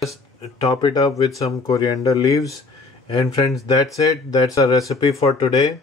Just top it up with some coriander leaves. And friends, that's it. That's our recipe for today.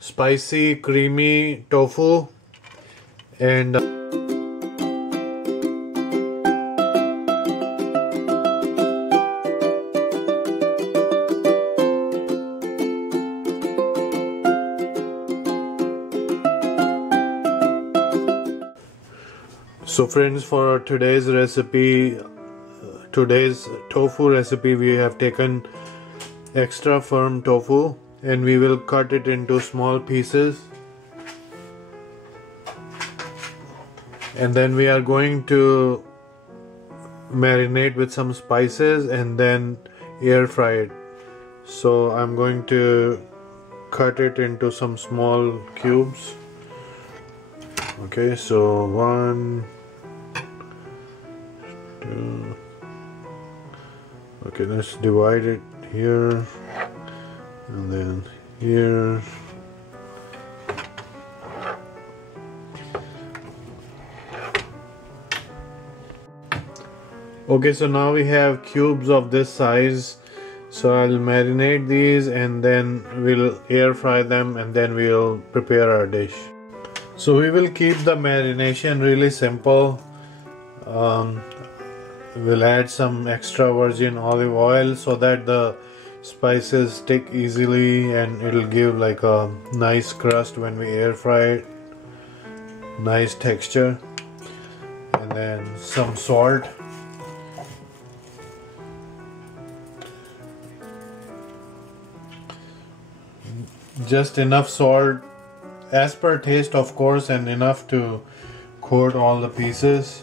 Spicy, creamy tofu. And so friends, for today's recipe, today's tofu recipe, we have taken extra firm tofu and we will cut it into small pieces, and then we are going to marinate with some spices and then air fry it. So I'm going to cut it into some small cubes. Okay, so 1, 2. Okay, let's divide it here and then here. Okay, so now we have cubes of this size. So I'll marinate these and then we'll air fry them and then we'll prepare our dish. So we will keep the marination really simple. We'll add some extra virgin olive oil so that the spices stick easily and it'll give like a nice crust when we air fry it. Nice texture. And then some salt. Just enough salt as per taste, of course, and enough to coat all the pieces.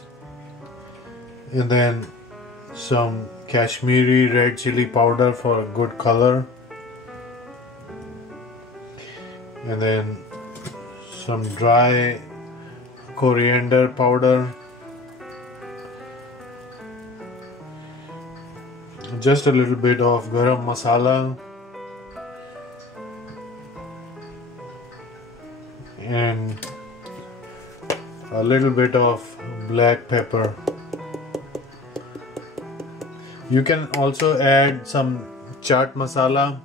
And then some Kashmiri red chili powder for good color, and then some dry coriander powder, just a little bit of garam masala, and a little bit of black pepper. You can also add some chaat masala,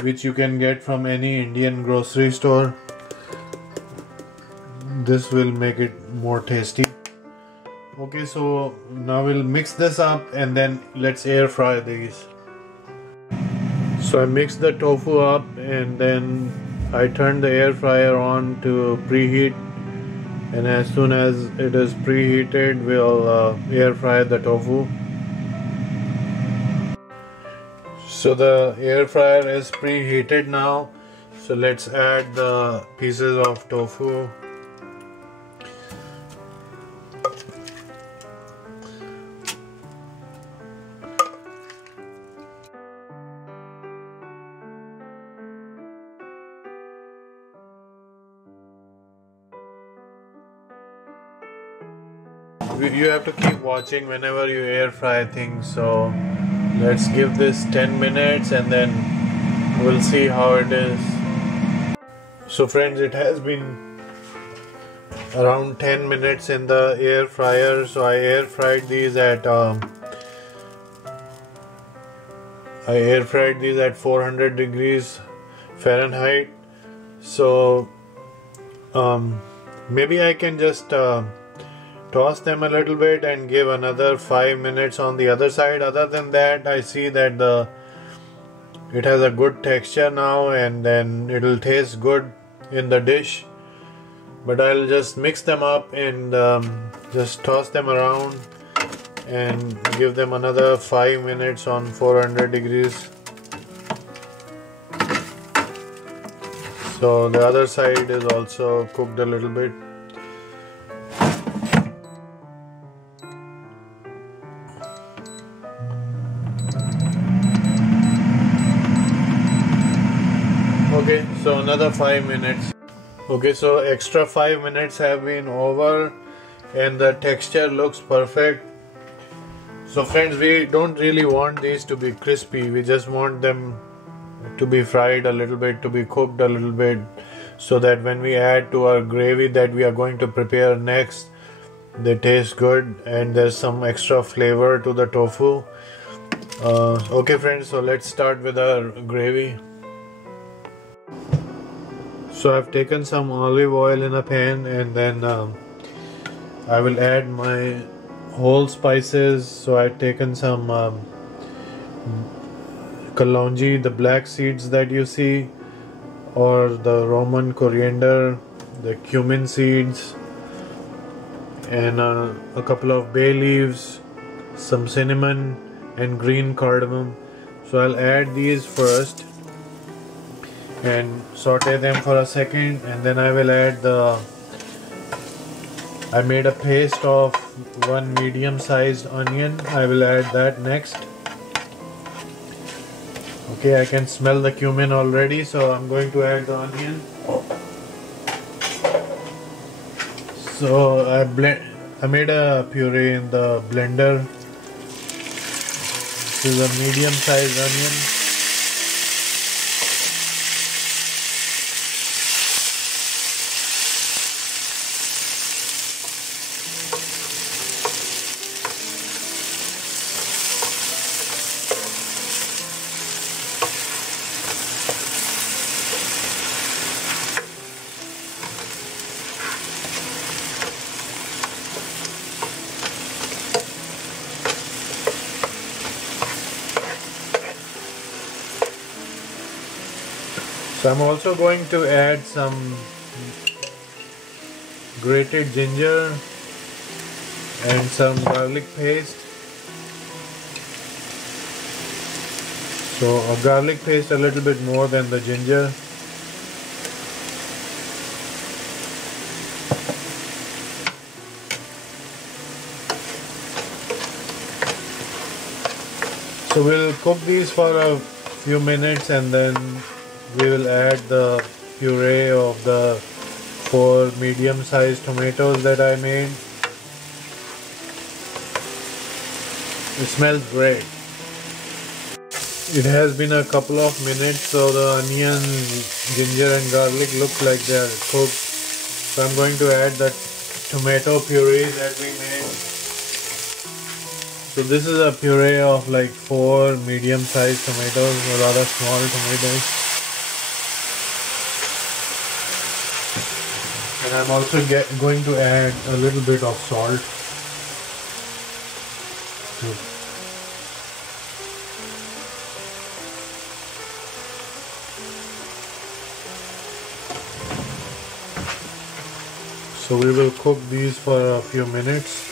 which you can get from any Indian grocery store. This will make it more tasty. Okay, so now we'll mix this up and then let's air fry these. So I mixed the tofu up and then I turned the air fryer on to preheat, and as soon as it is preheated, we'll air fry the tofu. So the air fryer is preheated now. So let's add the pieces of tofu. You have to keep watching whenever you air fry things. So let's give this 10 minutes and then we'll see how it is. So friends, it has been around 10 minutes in the air fryer. So I air fried these at 400 degrees Fahrenheit. So maybe I can just toss them a little bit and give another 5 minutes on the other side. Other than that, I see that it has a good texture now, and then it'll taste good in the dish. But I'll just mix them up and just toss them around and give them another 5 minutes on 400 degrees. So the other side is also cooked a little bit. Okay, so another 5 minutes. Okay, so extra 5 minutes have been over and the texture looks perfect. So friends, we don't really want these to be crispy. We just want them to be fried a little bit, to be cooked a little bit, so that when we add to our gravy that we are going to prepare next, They taste good and there's some extra flavor to the tofu. Okay friends, so let's start with our gravy. So I've taken some olive oil in a pan, and then I will add my whole spices. So I've taken some kalonji, the black seeds that you see, or the Roman coriander, the cumin seeds, and a couple of bay leaves, some cinnamon and green cardamom. So I'll add these first and saute them for a second, and then I will add I made a paste of one medium-sized onion. I will add that next. Okay, I can smell the cumin already, so I'm going to add the onion. So I made a puree in the blender. This is a medium-sized onion. So I'm also going to add some grated ginger and some garlic paste. So a garlic paste a little bit more than the ginger. So we'll cook these for a few minutes, and then we will add the puree of the 4 medium-sized tomatoes that I made. It smells great. It has been a couple of minutes, so the onion, ginger and garlic look like they are cooked. So I'm going to add the tomato puree that we made. So this is a puree of like 4 medium-sized tomatoes, or rather small tomatoes. And I'm also going to add a little bit of salt. So we will cook these for a few minutes,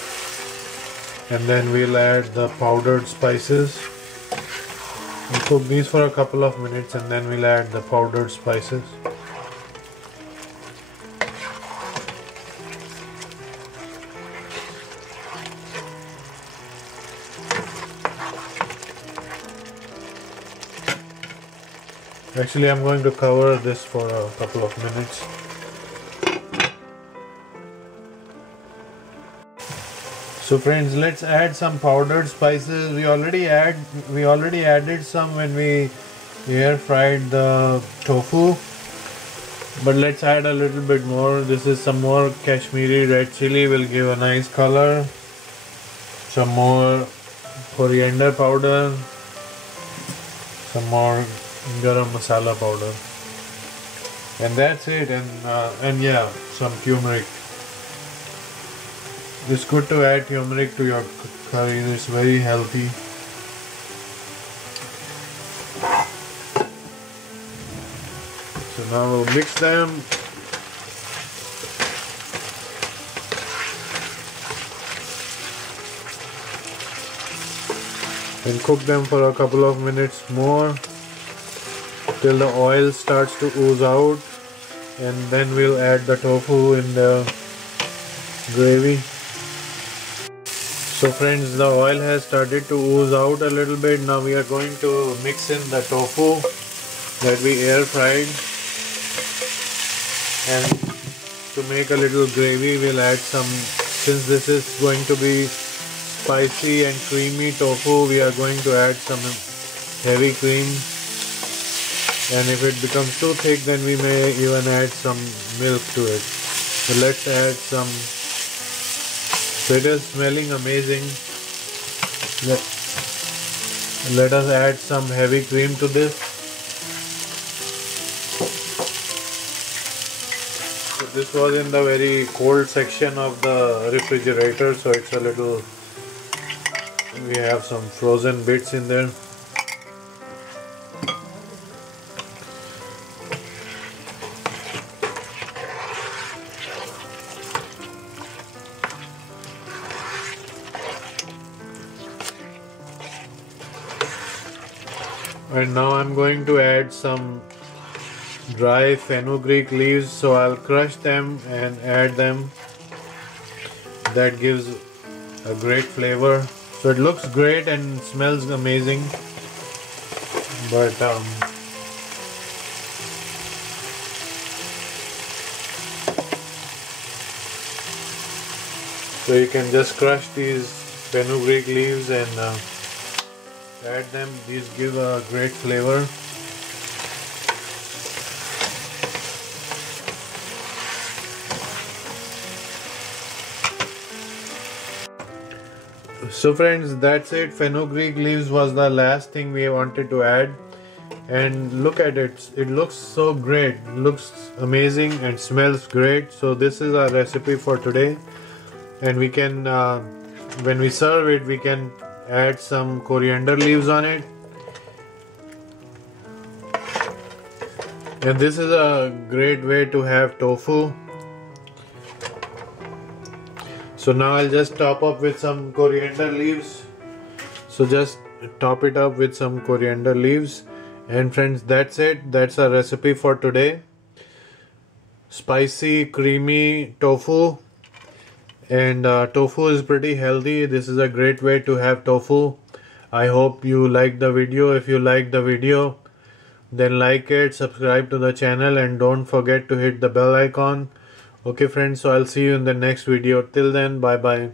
and then we'll add the powdered spices. We'll cook these for a couple of minutes, and then we'll add the powdered spices. Actually, I'm going to cover this for a couple of minutes. So friends, let's add some powdered spices. We already added some when we air fried the tofu, but let's add a little bit more. This is some more Kashmiri red chili, will give a nice color. Some more coriander powder, some more garam masala powder, and that's it. And yeah, some turmeric. It's good to add turmeric to your curry. It's very healthy. So now we'll mix them. And cook them for a couple of minutes more till the oil starts to ooze out, and then we'll add the tofu in the gravy. So friends, the oil has started to ooze out a little bit. Now we are going to mix in the tofu that we air fried, and to make a little gravy we'll add some, since this is going to be spicy and creamy tofu, we are going to add some heavy cream, and if it becomes too thick then we may even add some milk to it. So let's add some So it is smelling amazing. Let us add some heavy cream to this. So this was in the very cold section of the refrigerator, so it's a little, we have some frozen bits in there. And now I'm going to add some dry fenugreek leaves, so I'll crush them and add them. That gives a great flavor. So it looks great and smells amazing, but so you can just crush these fenugreek leaves and add them. These give a great flavor. So friends, that's it. Fenugreek leaves was the last thing we wanted to add, and look at it, it looks so great, it looks amazing and smells great. So this is our recipe for today, and we can when we serve it, we can add some coriander leaves on it. And this is a great way to have tofu. So now I'll just top up with some coriander leaves. So just top it up with some coriander leaves. And friends, that's it. That's our recipe for today. Spicy, creamy tofu. And tofu is pretty healthy. This is a great way to have tofu. I hope you liked the video. If you liked the video, then like it, subscribe to the channel, and don't forget to hit the bell icon. Okay friends, so I'll see you in the next video. Till then, bye bye.